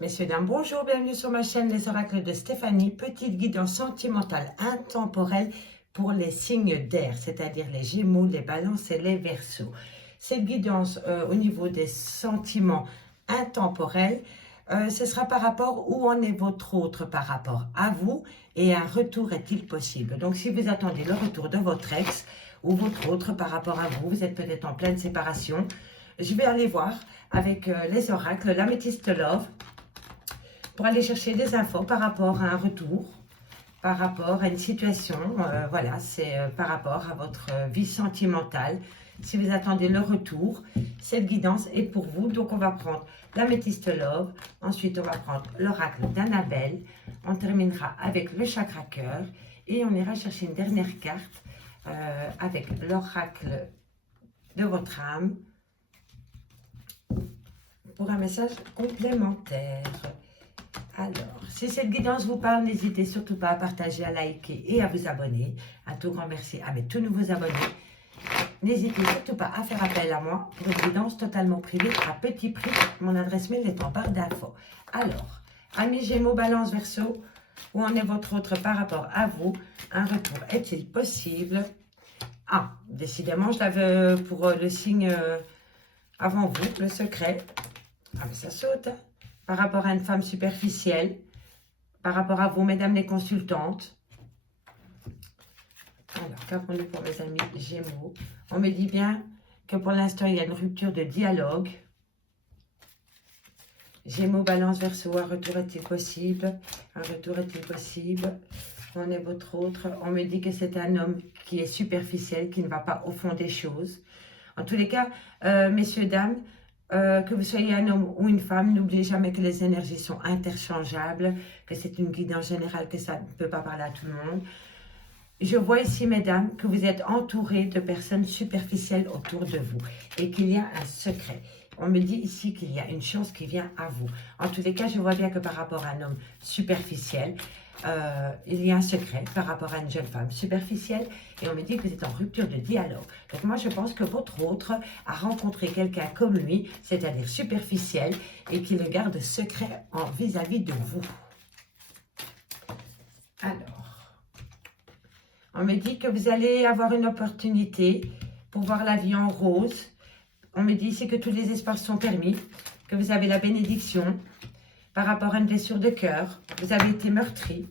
Messieurs, dames, bonjour, bienvenue sur ma chaîne Les Oracles de Stéphanie, petite guidance sentimentale intemporelle pour les signes d'air, c'est-à-dire les Gémeaux, les Balances et les Verseaux. Cette guidance au niveau des sentiments intemporels, ce sera par rapport où en est votre autre par rapport à vous et un retour est-il possible. Donc si vous attendez le retour de votre ex ou votre autre par rapport à vous, vous êtes peut-être en pleine séparation, je vais aller voir avec les oracles, l'améthyste love, pour aller chercher des infos par rapport à un retour, par rapport à une situation, voilà, c'est par rapport à votre vie sentimentale. Si vous attendez le retour, cette guidance est pour vous. Donc on va prendre l'améthyste love, ensuite on va prendre l'oracle d'Annabelle, on terminera avec le chakra cœur et on ira chercher une dernière carte avec l'oracle de votre âme pour un message complémentaire. Alors, si cette guidance vous parle, n'hésitez surtout pas à partager, à liker et à vous abonner. Un tout grand merci à mes tout nouveaux abonnés. N'hésitez surtout pas à faire appel à moi pour une guidance totalement privée à petit prix. Mon adresse mail est en barre d'infos. Alors, amis Gémeaux, Balance, Verseau, où en est votre autre par rapport à vous? Un retour est-il possible? Ah, décidément, je l'avais pour le signe avant vous, le secret. Ah, mais ça saute, hein. Par rapport à une femme superficielle, par rapport à vous, mesdames les consultantes. Alors, qu'avons-nous pour mes amis Gémeaux? On me dit bien que pour l'instant, il y a une rupture de dialogue. Gémeaux, Balance, Verseau, un retour est-il possible? Un retour est-il possible? On est votre autre. On me dit que c'est un homme qui est superficiel, qui ne va pas au fond des choses. En tous les cas, messieurs, dames, que vous soyez un homme ou une femme, n'oubliez jamais que les énergies sont interchangeables, que c'est une guidance générale, que ça ne peut pas parler à tout le monde. Je vois ici, mesdames, que vous êtes entourées de personnes superficielles autour de vous et qu'il y a un secret. On me dit ici qu'il y a une chance qui vient à vous. En tous les cas, je vois bien que par rapport à un homme superficiel, il y a un secret par rapport à une jeune femme superficielle et on me dit que vous êtes en rupture de dialogue. Donc moi, je pense que votre autre a rencontré quelqu'un comme lui, c'est-à-dire superficiel, et qui le garde secret vis-à-vis de vous. Alors, on me dit que vous allez avoir une opportunité pour voir la vie en rose. On me dit ici que tous les espaces sont permis, que vous avez la bénédiction. Par rapport à une blessure de cœur, vous avez été meurtri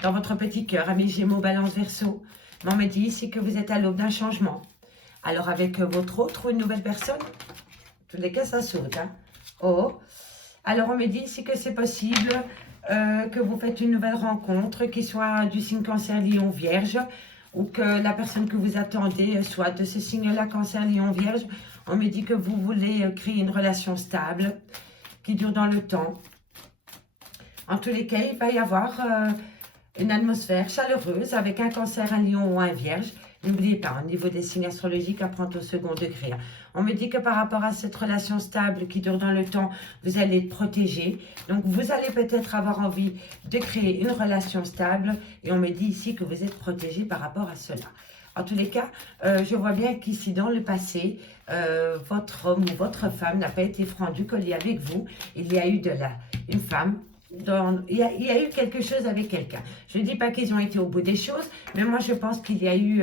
dans votre petit cœur, amis Gémeaux, Balance, Verseau. Mais on me dit ici que vous êtes à l'aube d'un changement. Alors avec votre autre ou une nouvelle personne, tous les cas ça saute. Hein. Oh, alors on me dit ici que c'est possible que vous faites une nouvelle rencontre, qui soit du signe Cancer, Lion, Vierge, ou que la personne que vous attendez soit de ce signe-là, Cancer, Lion, Vierge. On me dit que vous voulez créer une relation stable, qui dure dans le temps. En tous les cas, il va y avoir une atmosphère chaleureuse avec un Cancer, un Lion ou un Vierge. N'oubliez pas, au niveau des signes astrologiques, à prendre au second degré. On me dit que par rapport à cette relation stable qui dure dans le temps, vous allez être protégé. Donc, vous allez peut-être avoir envie de créer une relation stable. Et on me dit ici que vous êtes protégé par rapport à cela. En tous les cas, je vois bien qu'ici, dans le passé, votre homme ou votre femme n'a pas été franc du collier avec vous. Il y a eu une femme, il y a eu quelque chose avec quelqu'un. Je ne dis pas qu'ils ont été au bout des choses, mais moi, je pense qu'il y a eu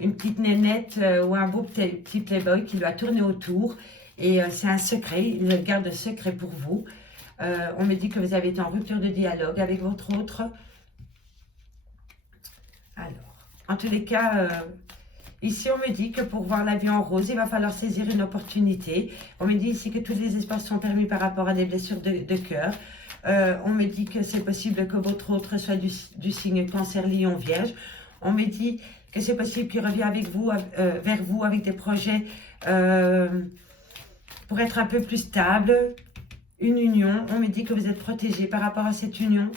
une petite nénette ou un beau petit playboy qui lui a tourné autour. Et c'est un secret, il le garde secret pour vous. On me dit que vous avez été en rupture de dialogue avec votre autre. Alors, en tous les cas, ici on me dit que pour voir la vie en rose, il va falloir saisir une opportunité. On me dit ici que tous les espaces sont permis par rapport à des blessures de cœur. On me dit que c'est possible que votre autre soit du signe Cancer, Lion, Vierge. On me dit que c'est possible qu'il revienne avec vous, vers vous avec des projets pour être un peu plus stable. Une union. On me dit que vous êtes protégé par rapport à cette union.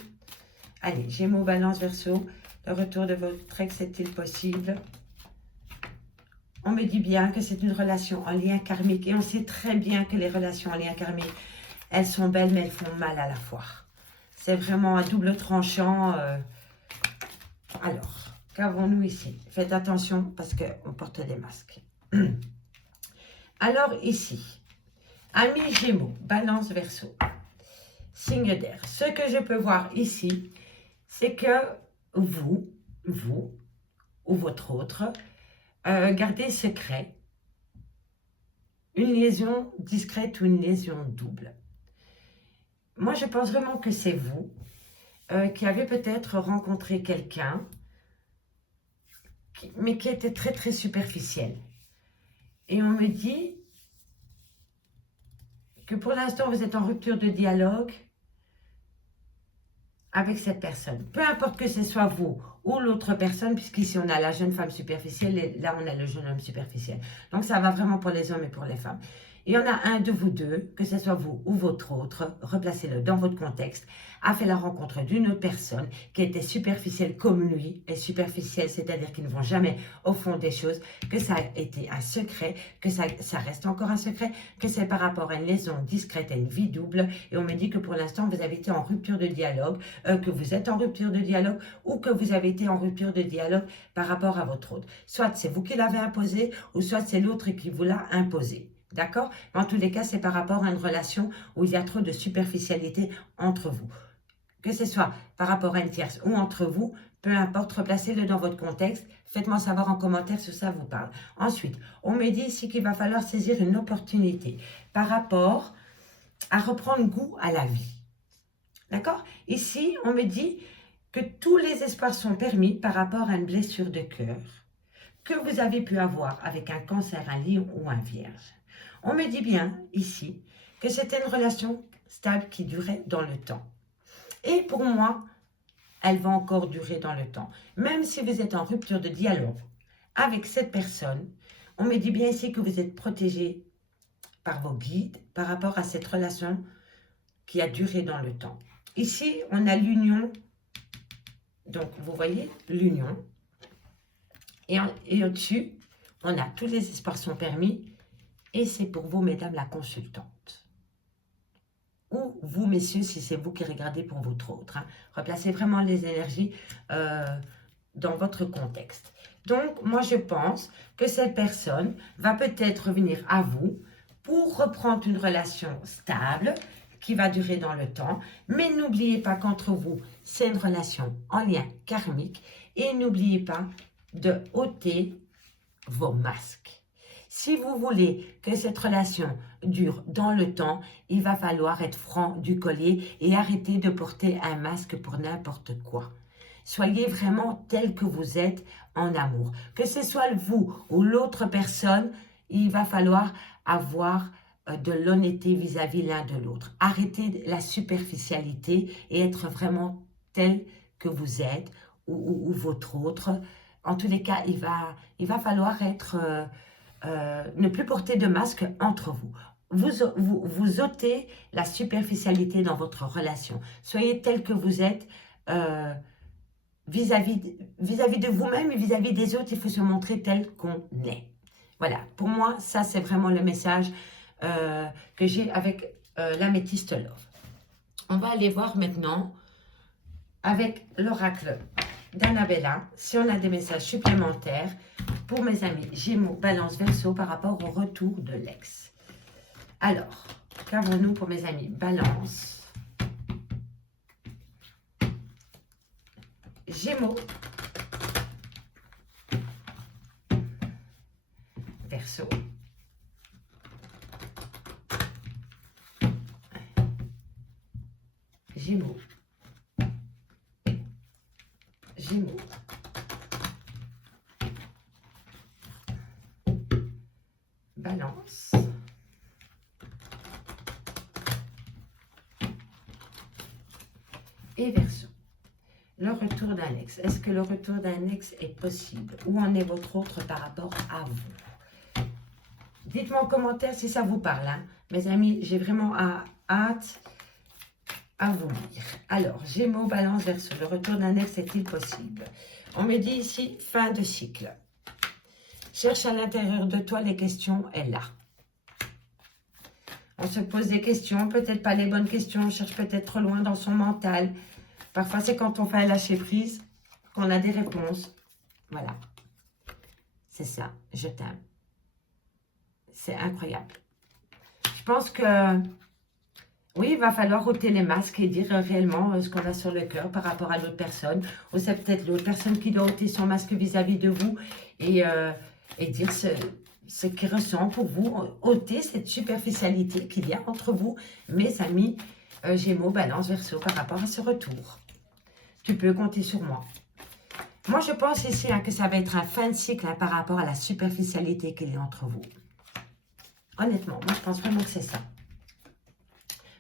Allez, Gémeaux, Balance, Verseau. Le retour de votre ex est-il possible? On me dit bien que c'est une relation en lien karmique. Et on sait très bien que les relations en lien karmique, elles sont belles, mais elles font mal à la fois. C'est vraiment un double tranchant. Alors, qu'avons-nous ici? Faites attention parce qu'on porte des masques. Alors ici, Amis Gémeaux, Balance, Verseau, signe d'air. Ce que je peux voir ici, c'est que vous ou votre autre, gardez secret une liaison discrète ou une liaison double. Moi, je pense vraiment que c'est vous qui avez peut-être rencontré quelqu'un, mais qui était très, très superficiel. Et on me dit que pour l'instant, vous êtes en rupture de dialogue avec cette personne. Peu importe que ce soit vous ou l'autre personne, puisqu'ici on a la jeune femme superficielle et là on a le jeune homme superficiel. Donc ça va vraiment pour les hommes et pour les femmes. Il y en a un de vous deux, que ce soit vous ou votre autre, replacez-le dans votre contexte, a fait la rencontre d'une autre personne qui était superficielle comme lui, et superficielle, c'est-à-dire qu'ils ne vont jamais au fond des choses, que ça a été un secret, que ça reste encore un secret, que c'est par rapport à une liaison discrète, à une vie double, et on me dit que pour l'instant vous avez été en rupture de dialogue, que vous êtes en rupture de dialogue, ou que vous avez été en rupture de dialogue par rapport à votre autre. Soit c'est vous qui l'avez imposé, ou soit c'est l'autre qui vous l'a imposé. D'accord? En tous les cas, c'est par rapport à une relation où il y a trop de superficialité entre vous. Que ce soit par rapport à une tierce ou entre vous, peu importe, replacez-le dans votre contexte. Faites-moi savoir en commentaire si ça vous parle. Ensuite, on me dit ici qu'il va falloir saisir une opportunité par rapport à reprendre goût à la vie. D'accord? Ici, on me dit que tous les espoirs sont permis par rapport à une blessure de cœur que vous avez pu avoir avec un cancer, un lion ou un vierge. On me dit bien ici que c'était une relation stable qui durait dans le temps. Et pour moi, elle va encore durer dans le temps. Même si vous êtes en rupture de dialogue avec cette personne, on me dit bien ici que vous êtes protégé par vos guides par rapport à cette relation qui a duré dans le temps. Ici, on a l'union. Donc, vous voyez, l'union. Et au-dessus, on a tous les espoirs sont permis. Et c'est pour vous, mesdames, la consultante. Ou vous, messieurs, si c'est vous qui regardez pour votre autre. Hein. Replacez vraiment les énergies dans votre contexte. Donc, moi, je pense que cette personne va peut-être revenir à vous pour reprendre une relation stable qui va durer dans le temps. Mais n'oubliez pas qu'entre vous, c'est une relation en lien karmique. Et n'oubliez pas de ôter vos masques. Si vous voulez que cette relation dure dans le temps, il va falloir être franc du collier et arrêter de porter un masque pour n'importe quoi. Soyez vraiment tel que vous êtes en amour. Que ce soit vous ou l'autre personne, il va falloir avoir de l'honnêteté vis-à-vis l'un de l'autre. Arrêtez la superficialité et être vraiment tel que vous êtes ou votre autre. En tous les cas, il va falloir être... ne plus porter de masque entre vous. Vous ôtez la superficialité dans votre relation. Soyez tel que vous êtes vis-à-vis de vous-même et vis-à-vis des autres. Il faut se montrer tel qu'on est. Voilà, pour moi, ça c'est vraiment le message que j'ai avec l'améthyste Love. On va aller voir maintenant avec l'oracle d'Annabella, si on a des messages supplémentaires pour mes amis Gémeaux, Balance, Verseau par rapport au retour de l'ex. Alors, qu'avons-nous pour mes amis Balance, Gémeaux, Verseau, Gémeaux, Gémeaux, Balance, et Verseau. Le retour d'un ex. Est-ce que le retour d'un ex est possible? Où en est votre autre par rapport à vous? Dites-moi en commentaire si ça vous parle. Hein. Mes amis, j'ai vraiment hâte à vous lire. Alors, Gémeaux, Balance, Verseau. Le retour d'un ex est-il possible? On me dit ici, fin de cycle. Cherche à l'intérieur de toi, les questions est là. On se pose des questions, peut-être pas les bonnes questions, on cherche peut-être trop loin dans son mental. Parfois, c'est quand on fait un lâcher prise qu'on a des réponses. Voilà. C'est ça, je t'aime. C'est incroyable. pense que, oui, il va falloir ôter les masques et dire réellement ce qu'on a sur le cœur par rapport à l'autre personne. Ou c'est peut-être l'autre personne qui doit ôter son masque vis-à-vis de vous et dire ce qu'il ressent pour vous. Ôter cette superficialité qu'il y a entre vous, mes amis Gémeaux, Balance, Verseau, par rapport à ce retour. Tu peux compter sur moi. Moi, je pense ici que ça va être un fin de cycle par rapport à la superficialité qu'il y a entre vous. Honnêtement, moi, je pense vraiment que c'est ça.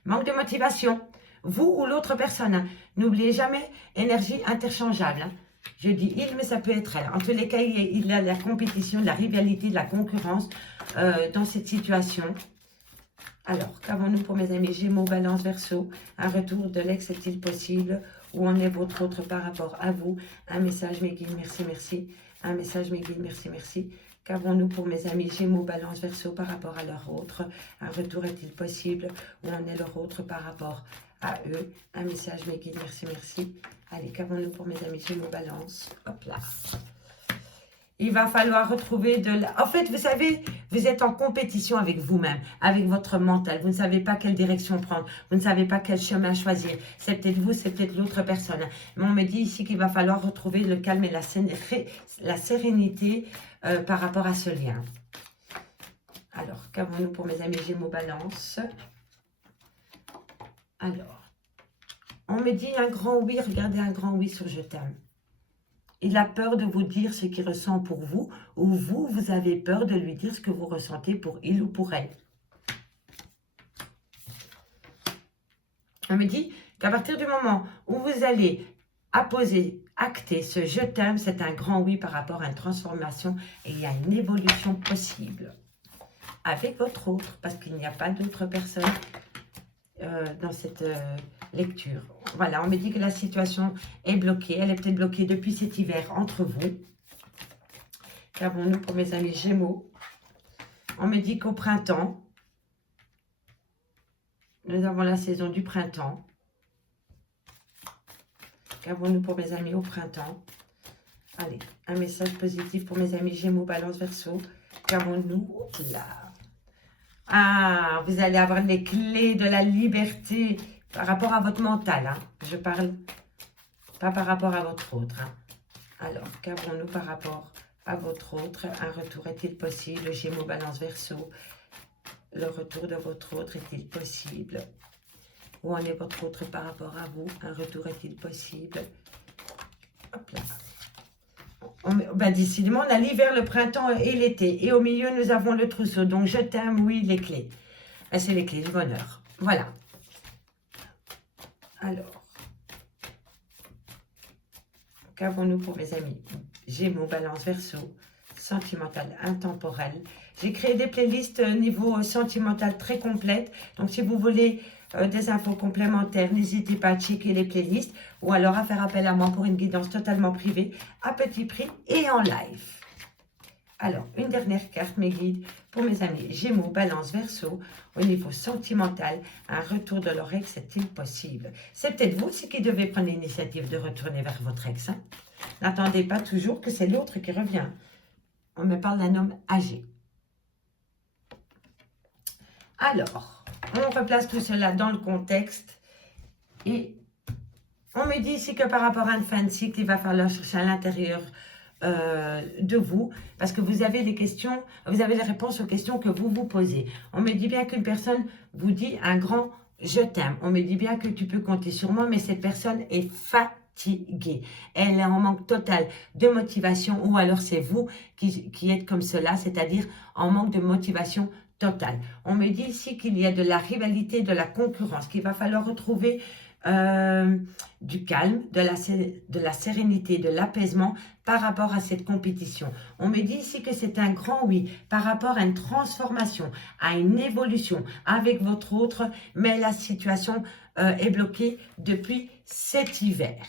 Manque de motivation. Vous ou l'autre personne. Hein. N'oubliez jamais, énergie interchangeable. Hein. Je dis il, mais ça peut être elle. En tous les cas, il y a la compétition, la rivalité, la concurrence dans cette situation. Alors, qu'avons-nous pour mes amis Gémeaux, Balance, Verseau? Un retour de l'ex est-il possible? Où en est votre autre par rapport à vous? Un message, mes guides, merci, merci. Un message, mes guides, merci, merci. Qu'avons-nous pour mes amis Gémeaux, Balance, Verseau par rapport à leur autre? Un retour est-il possible? Où en est leur autre par rapport à eux? Un message, mes guides, merci, merci. Allez, qu'avons-nous pour mes amis Gémeaux, Balance? Hop là. Il va falloir retrouver de la... En fait, vous savez, vous êtes en compétition avec vous-même, avec votre mental. Vous ne savez pas quelle direction prendre. Vous ne savez pas quel chemin choisir. C'est peut-être vous, c'est peut-être l'autre personne. Mais on me dit ici qu'il va falloir retrouver le calme et la sérénité par rapport à ce lien. Alors, qu'avons-nous pour mes amis Gémeaux, Balance? Alors, on me dit un grand oui. Regardez un grand oui sur je t'aime. Il a peur de vous dire ce qu'il ressent pour vous, ou vous, vous avez peur de lui dire ce que vous ressentez pour il ou pour elle. On me dit qu'à partir du moment où vous allez apposer, acter ce « je t'aime », c'est un grand oui par rapport à une transformation et il y a une évolution possible avec votre autre, parce qu'il n'y a pas d'autre personne dans cette lecture. Voilà, on me dit que la situation est bloquée. Elle est peut-être bloquée depuis cet hiver entre vous. Qu'avons-nous pour mes amis Gémeaux? On me dit qu'au printemps, nous avons la saison du printemps. Qu'avons-nous pour mes amis au printemps? Allez, un message positif pour mes amis Gémeaux, Balance, Verseau. Qu'avons-nous là? Ah, vous allez avoir les clés de la liberté par rapport à votre mental. Hein. Je parle pas par rapport à votre autre. Hein. Alors, qu'avons-nous par rapport à votre autre? Un retour est-il possible? Gémeaux, Balance, Verseau. Le retour de votre autre est-il possible? Où en est votre autre par rapport à vous? Un retour est-il possible? Hop là. Décidément, on a l'hiver, le printemps et l'été. Et au milieu, nous avons le trousseau. Donc, je t'aime, oui, les clés. C'est les clés du bonheur. Voilà. Alors, qu'avons-nous pour mes amis Gémeaux, Balance, Verseau, sentimental, intemporel. J'ai créé des playlists niveau sentimental très complètes. Donc, si vous voulez des infos complémentaires, n'hésitez pas à checker les playlists ou alors à faire appel à moi pour une guidance totalement privée, à petit prix et en live. Alors, une dernière carte, mes guides, pour mes amis Gémeaux, Balance, Verseau, au niveau sentimental, un retour de leur ex est-il possible? C'est peut-être vous aussi qui devez prendre l'initiative de retourner vers votre ex. Hein? N'attendez pas toujours que c'est l'autre qui revient. On me parle d'un homme âgé. Alors, on replace tout cela dans le contexte et on me dit ici que par rapport à une fin de cycle, il va falloir chercher à l'intérieur de vous, parce que vous avez des questions, vous avez les réponses aux questions que vous vous posez. On me dit bien qu'une personne vous dit un grand « je t'aime ». On me dit bien que tu peux compter sur moi, mais cette personne est fatiguée. Elle est en manque total de motivation, ou alors c'est vous qui êtes comme cela, c'est-à-dire en manque de motivation totale. On me dit ici qu'il y a de la rivalité, de la concurrence, qu'il va falloir retrouver du calme, de la sérénité, de l'apaisement par rapport à cette compétition. On me dit ici que c'est un grand oui par rapport à une transformation, à une évolution avec votre autre, mais la situation est bloquée depuis cet hiver.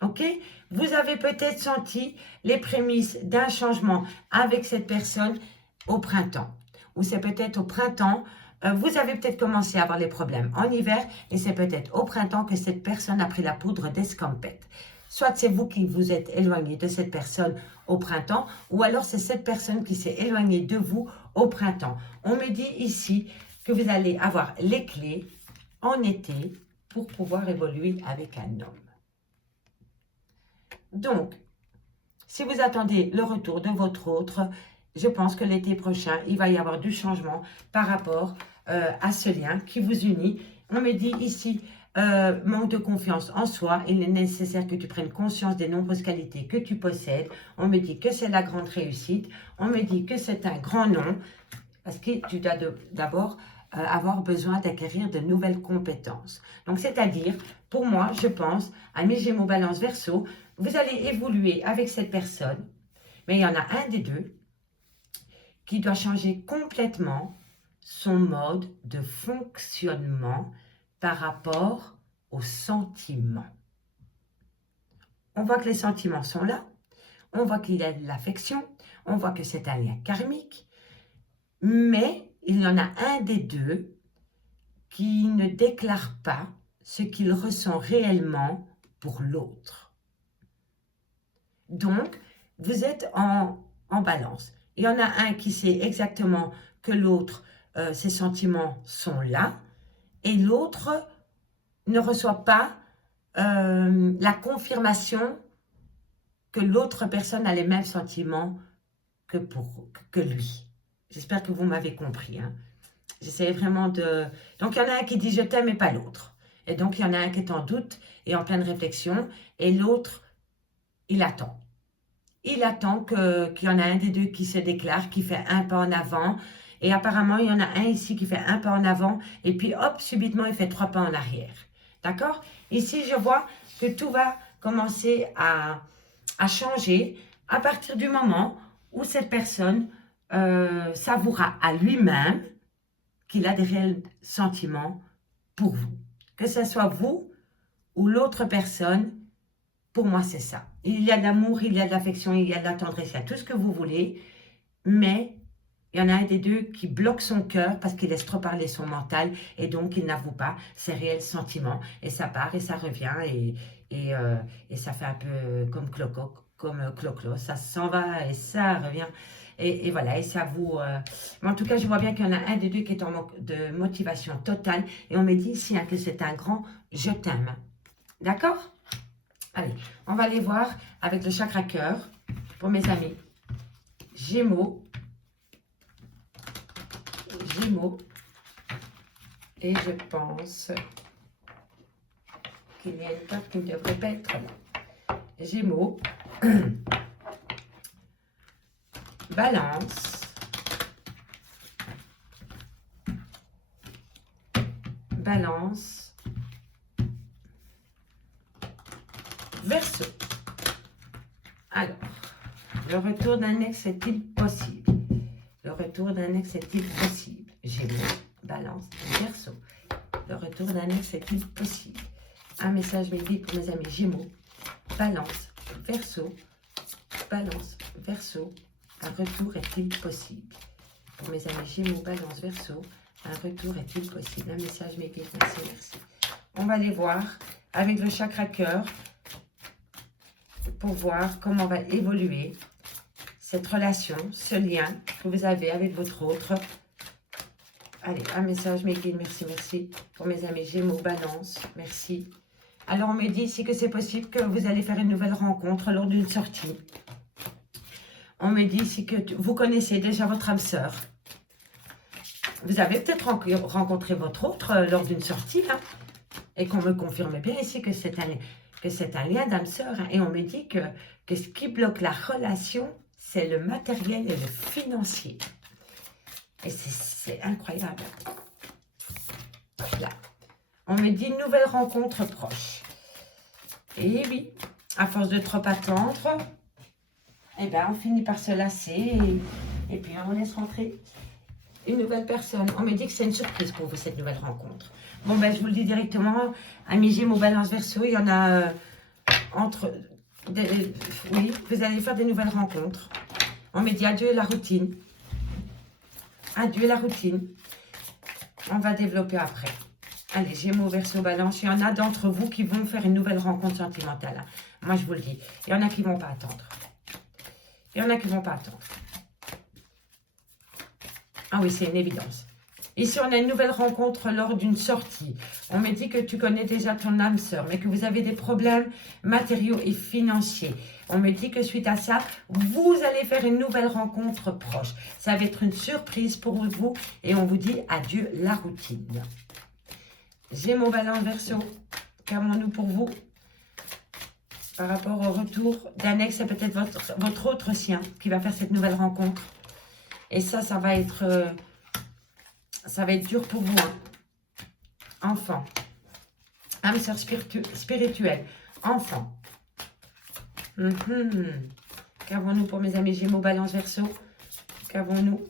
Ok? Vous avez peut-être senti les prémices d'un changement avec cette personne au printemps. Ou c'est peut-être au printemps, vous avez peut-être commencé à avoir les problèmes en hiver et c'est peut-être au printemps que cette personne a pris la poudre d'escampette. Soit c'est vous qui vous êtes éloigné de cette personne au printemps ou alors c'est cette personne qui s'est éloignée de vous au printemps. On me dit ici que vous allez avoir les clés en été pour pouvoir évoluer avec un homme. Donc, si vous attendez le retour de votre autre, je pense que l'été prochain, il va y avoir du changement par rapport à ce lien qui vous unit. On me dit ici, manque de confiance en soi, il est nécessaire que tu prennes conscience des nombreuses qualités que tu possèdes. On me dit que c'est la grande réussite. On me dit que c'est un grand nom, parce que tu dois d'abord avoir besoin d'acquérir de nouvelles compétences. Donc, c'est-à-dire, pour moi, je pense, à mes Gémeaux, Balance, Verseau, vous allez évoluer avec cette personne, mais il y en a un des deux qui doit changer complètement son mode de fonctionnement par rapport aux sentiments. On voit que les sentiments sont là, on voit qu'il y a de l'affection, on voit que c'est un lien karmique, mais il y en a un des deux qui ne déclare pas ce qu'il ressent réellement pour l'autre. Donc, vous êtes en balance. Il y en a un qui sait exactement que l'autre, ses sentiments sont là, et l'autre ne reçoit pas la confirmation que l'autre personne a les mêmes sentiments que lui. J'espère que vous m'avez compris. Hein. J'essaie vraiment de... Donc, il y en a un qui dit « je t'aime » et pas l'autre. Et donc, il y en a un qui est en doute et en pleine réflexion, et l'autre, il attend. Il attend qu'il y en a un des deux qui se déclare, qui fait un pas en avant. Et apparemment, il y en a un ici qui fait un pas en avant. Et puis, hop, subitement, il fait 3 pas en arrière. D'accord? Ici, je vois que tout va commencer à changer à partir du moment où cette personne s'avouera à lui-même qu'il a des réels sentiments pour vous. Que ce soit vous ou l'autre personne, pour moi, c'est ça. Il y a de l'amour, il y a de l'affection, il y a de la tendresse, il y a tout ce que vous voulez, mais il y en a un des deux qui bloque son cœur parce qu'il laisse trop parler son mental et donc il n'avoue pas ses réels sentiments. Et ça part et ça revient et ça fait un peu comme clo-clo, ça s'en va et ça revient. Et voilà, et ça vous... Mais en tout cas, je vois bien qu'il y en a un des deux qui est en manque de motivation totale. Et on me dit ici hein, que c'est un grand « je t'aime ». D'accord ? Allez, on va aller voir avec le chakra cœur pour mes amis. Gémeaux. Et je pense qu'il y a une carte qui ne devrait pas être là. Gémeaux. Balance. Balance. Verseau. Alors, le retour d'un ex est-il possible? Le retour d'un ex est-il possible? Gémeaux, Balance, Verseau. Le retour d'un ex est-il possible? Un message m'est dit pour mes amis Gémeaux, Balance, Verseau, Balance, Verseau. Un retour est-il possible? Pour mes amis Gémeaux, Balance, Verseau, un retour est-il possible? Un message m'est dit, merci, merci. On va aller voir avec le chakra cœur pour voir comment va évoluer cette relation, ce lien que vous avez avec votre autre. Allez, un message, Mégane, merci, merci. Pour mes amis Gémeaux, Balance, merci. Alors, on me dit ici que c'est possible que vous allez faire une nouvelle rencontre lors d'une sortie. On me dit ici que vous connaissez déjà votre âme sœur. Vous avez peut-être rencontré votre autre lors d'une sortie, hein, et qu'on me confirme bien ici que c'est un lien d'âme sœur. Hein, et on me dit que ce qui bloque la relation, c'est le matériel et le financier. Et c'est incroyable. Là. On me dit nouvelle rencontre proche. Et oui, à force de trop attendre, eh ben, on finit par se lasser et puis on laisse rentrer une nouvelle personne. On me dit que c'est une surprise pour vous, cette nouvelle rencontre. Bon, ben, je vous le dis directement, amis Gémeaux, Balance, Verseau, il y en a oui, vous allez faire des nouvelles rencontres. On me dit adieu la routine. Adieu la routine. On va développer après. Allez, Gémeaux, Verseau, Balance. Il y en a d'entre vous qui vont faire une nouvelle rencontre sentimentale. Hein. Moi, je vous le dis. Il y en a qui ne vont pas attendre. Il y en a qui ne vont pas attendre. Ah oui, c'est une évidence. Ici, on a une nouvelle rencontre lors d'une sortie. On me dit que tu connais déjà ton âme sœur, mais que vous avez des problèmes matériaux et financiers. On me dit que suite à ça, vous allez faire une nouvelle rencontre proche. Ça va être une surprise pour vous et on vous dit adieu la routine. Gémeaux, Balance, Verseau, qu'avons-nous pour vous par rapport au retour d'un ex? C'est peut-être votre autre sien qui va faire cette nouvelle rencontre. Et ça va être dur pour vous. Hein. Enfant. Âme sœur spirituelle. Enfant. Qu'avons-nous pour mes amis Gémeaux, Balance, Verseau? Qu'avons-nous?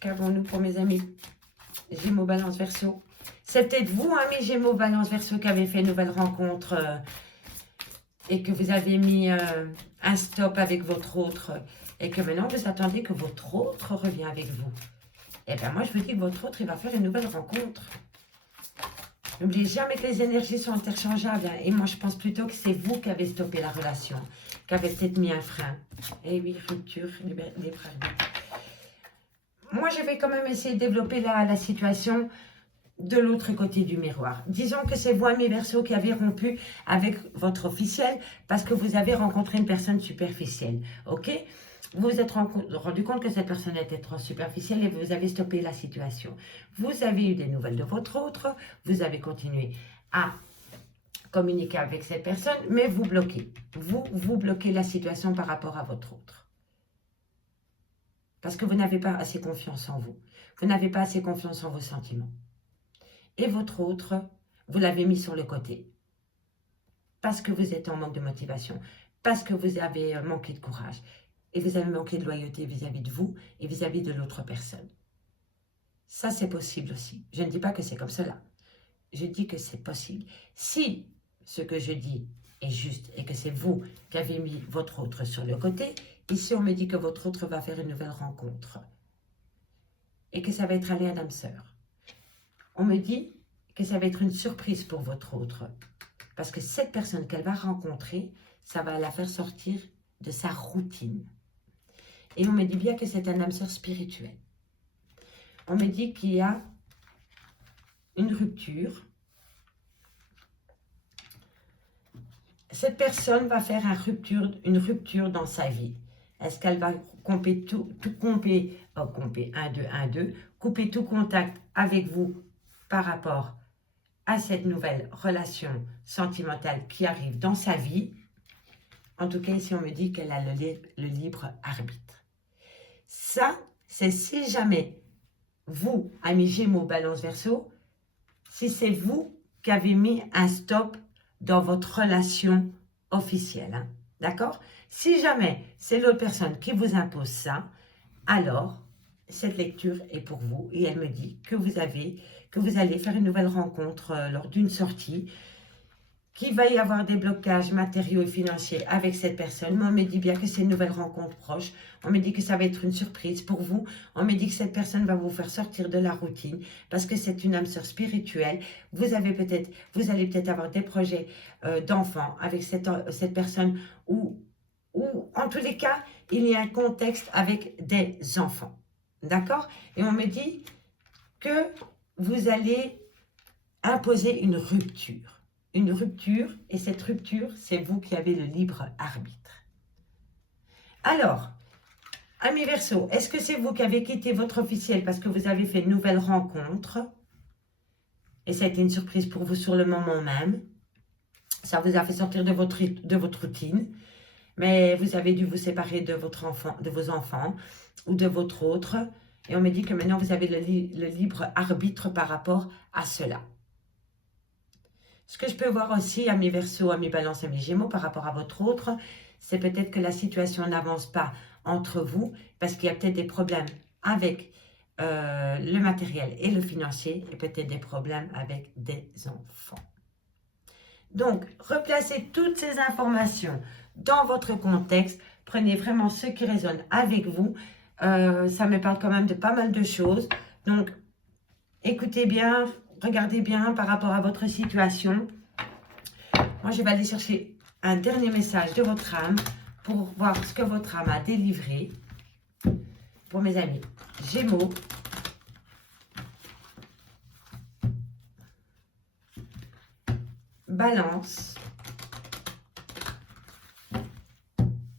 Qu'avons-nous pour mes amis Gémeaux, Balance, Verseau? C'est peut-être vous, amis Gémeaux, Balance, Verseau, qui avez fait une nouvelle rencontre et que vous avez mis un stop avec votre autre et que maintenant vous attendez que votre autre revienne avec vous. Eh bien, moi, je vous dis que votre autre, il va faire une nouvelle rencontre. N'oubliez jamais que les énergies sont interchangeables. Hein, et moi, je pense plutôt que c'est vous qui avez stoppé la relation, qui avez peut-être mis un frein. Eh oui, rupture, libre arbitre. Moi, je vais quand même essayer de développer la situation de l'autre côté du miroir. Disons que c'est vous, amis Verseau, qui avez rompu avec votre officiel parce que vous avez rencontré une personne superficielle. Ok? Vous vous êtes rendu compte que cette personne était trop superficielle et vous avez stoppé la situation. Vous avez eu des nouvelles de votre autre, vous avez continué à communiquer avec cette personne, mais vous bloquez. Vous bloquez la situation par rapport à votre autre. Parce que vous n'avez pas assez confiance en vous. Vous n'avez pas assez confiance en vos sentiments. Et votre autre, vous l'avez mis sur le côté. Parce que vous êtes en manque de motivation. Parce que vous avez manqué de courage. Et vous avez manqué de loyauté vis-à-vis de vous et vis-à-vis de l'autre personne. Ça, c'est possible aussi. Je ne dis pas que c'est comme cela. Je dis que c'est possible. Si ce que je dis est juste et que c'est vous qui avez mis votre autre sur le côté, ici, on me dit que votre autre va faire une nouvelle rencontre. Et que ça va être un lien d'âme sœur. On me dit que ça va être une surprise pour votre autre. Parce que cette personne qu'elle va rencontrer, ça va la faire sortir de sa routine. Et on me dit bien que c'est un âme sœur spirituel. On me dit qu'il y a une rupture. Cette personne va faire une rupture dans sa vie. Est-ce qu'elle va couper tout contact avec vous par rapport à cette nouvelle relation sentimentale qui arrive dans sa vie? En tout cas, ici, on me dit qu'elle a le libre arbitre. Ça, c'est si jamais vous, amis Gémeaux, Balance, Verseau, si c'est vous qui avez mis un stop dans votre relation officielle. Hein, d'accord? Si jamais c'est l'autre personne qui vous impose ça, alors cette lecture est pour vous. Et elle me dit que vous allez faire une nouvelle rencontre lors d'une sortie, qu'il va y avoir des blocages matériaux et financiers avec cette personne. Mais on me dit bien que c'est une nouvelle rencontre proche. On me dit que ça va être une surprise pour vous. On me dit que cette personne va vous faire sortir de la routine parce que c'est une âme sœur spirituelle. Vous allez peut-être avoir des projets d'enfants avec cette personne ou en tous les cas, il y a un contexte avec des enfants. D'accord? Et on me dit que vous allez imposer une rupture. Une rupture, et cette rupture, c'est vous qui avez le libre arbitre. Alors, amis Verseau, est-ce que c'est vous qui avez quitté votre officiel parce que vous avez fait une nouvelle rencontre et ça a été une surprise pour vous sur le moment même? Ça vous a fait sortir de votre routine, mais vous avez dû vous séparer de vos enfants ou de votre autre. Et on me dit que maintenant, vous avez le libre arbitre par rapport à cela. Ce que je peux voir aussi, amis Verseau, amis Balance, amis Gémeaux, par rapport à votre autre, c'est peut-être que la situation n'avance pas entre vous, parce qu'il y a peut-être des problèmes avec le matériel et le financier, et peut-être des problèmes avec des enfants. Donc, replacez toutes ces informations dans votre contexte, prenez vraiment ce qui résonne avec vous. Ça me parle quand même de pas mal de choses, donc écoutez bien. Regardez bien par rapport à votre situation. Moi, je vais aller chercher un dernier message de votre âme pour voir ce que votre âme a délivré. Pour mes amis Gémeaux, Balance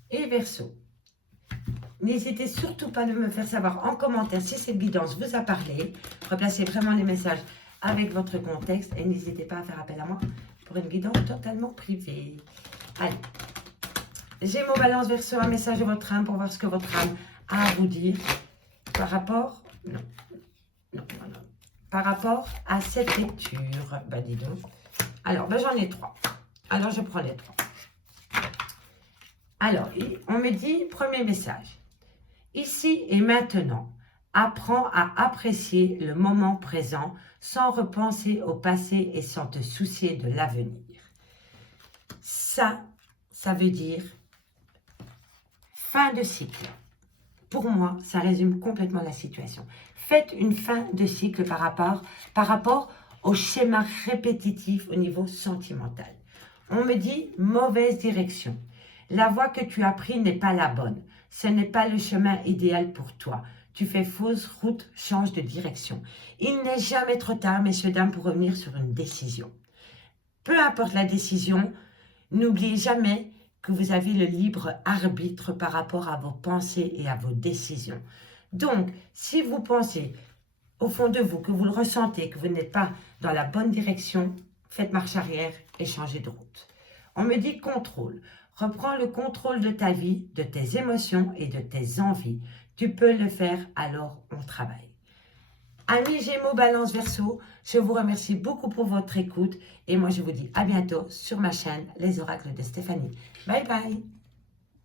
et Verseau. N'hésitez surtout pas de me faire savoir en commentaire si cette guidance vous a parlé. Replacez vraiment les messages avec votre contexte et n'hésitez pas à faire appel à moi pour une guidance totalement privée. Allez, Gémeaux, Balance, Verseau, un message de votre âme pour voir ce que votre âme a à vous dire par rapport, par rapport à cette lecture. Ben, dis donc. Alors, ben, j'en ai 3. Alors, je prends les 3. Alors, on me dit, premier message. Ici et maintenant, apprends à apprécier le moment présent sans repenser au passé et sans te soucier de l'avenir. Ça veut dire fin de cycle. Pour moi, ça résume complètement la situation. Faites une fin de cycle par rapport au schéma répétitif au niveau sentimental. On me dit mauvaise direction. La voie que tu as prise n'est pas la bonne. Ce n'est pas le chemin idéal pour toi. Tu fais fausse route, change de direction. Il n'est jamais trop tard, messieurs, dames, pour revenir sur une décision. Peu importe la décision, n'oubliez jamais que vous avez le libre arbitre par rapport à vos pensées et à vos décisions. Donc, si vous pensez au fond de vous, que vous le ressentez, que vous n'êtes pas dans la bonne direction, faites marche arrière et changez de route. On me dit contrôle. Reprends le contrôle de ta vie, de tes émotions et de tes envies. Tu peux le faire, alors on travaille. Amis Gémeaux, Balance, Verseau, je vous remercie beaucoup pour votre écoute et moi je vous dis à bientôt sur ma chaîne Les Oracles de Stéphanie. Bye bye.